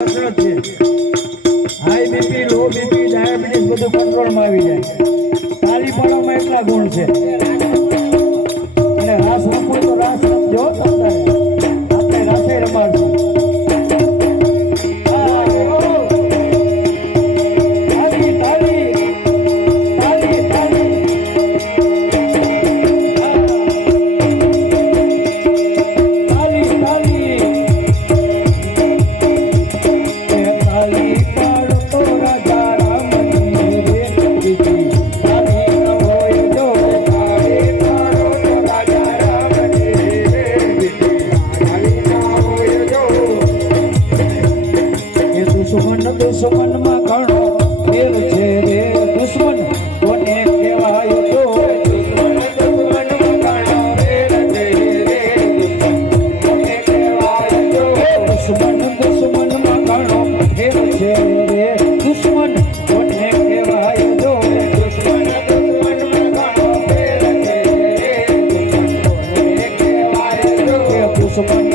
કસરત છે. High BP, low BP, diabetes બધું કંટ્રોલમાં આવી જાય. તાળી પાડવામાં એટલા ગુણ છે. અને રાસ રમવું તો રાસ રમજો તમને, આપણે રાસે રમાડશું. દુશ્મનમાં ઘણો ફેર છે રે, દુશ્મન કોને કહેવાય તો દુશ્મનમાં ઘણો ફેર છે રે, કોને કહેવાય તો દુશ્મનમાં ઘણો ફેર છે રે, દુશ્મન કોને કહેવાય તો દુશ્મનમાં ઘણો ફેર છે રે, કોને કહેવાય તો દુશ્મન